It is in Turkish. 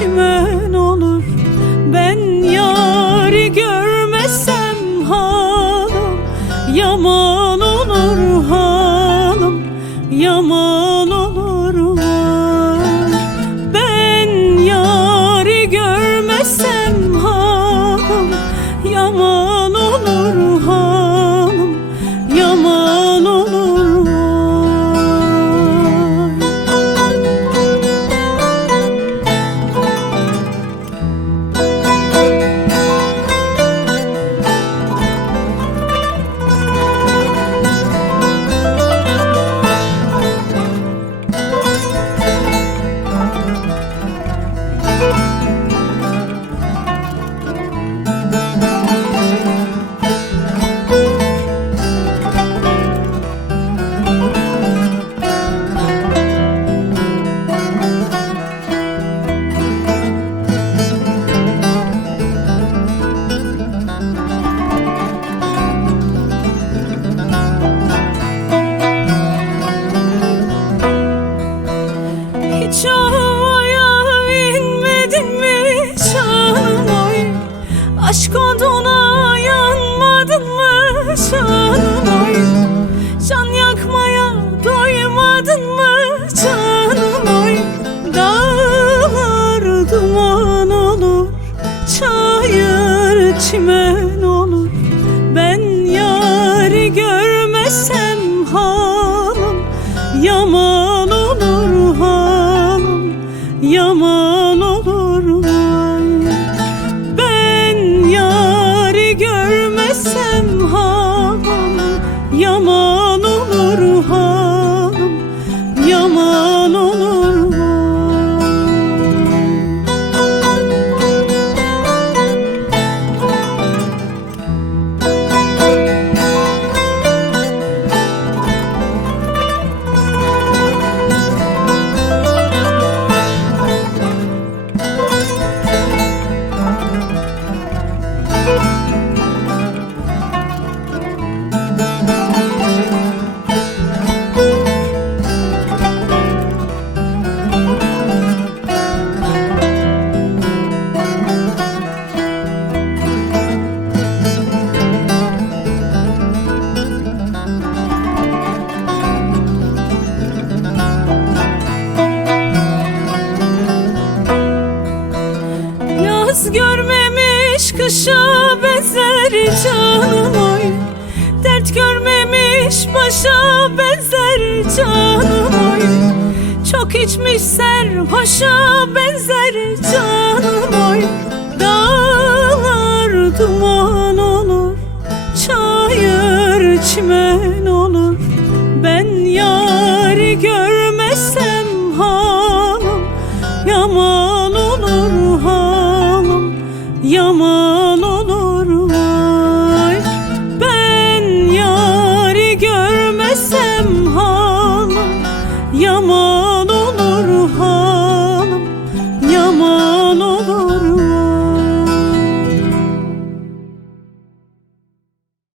çimen olur. Ben yâri görmesem halim yaman olur, halim yaman olur. Ben yâri görmesem halim yaman olur, halim yaman olur. Hiç havaya inmedin mi canım oy? Aşk oduna yanmadın mı canım oy? Can yakmaya doymadın mı canım oy? Dağlar duman olur, çayır çimen olur. Ben yâri görmesem halim yaman olur, halim yaman olur. Ben yâri görmesem halim yaman olur, halim yaman olur. Yaz görmemiş kışa benzer canım oy. Dert görmemiş başa benzer canım oy. Çok içmiş serhoşa benzer canım oy. Dağlar duman olur, çayır çimen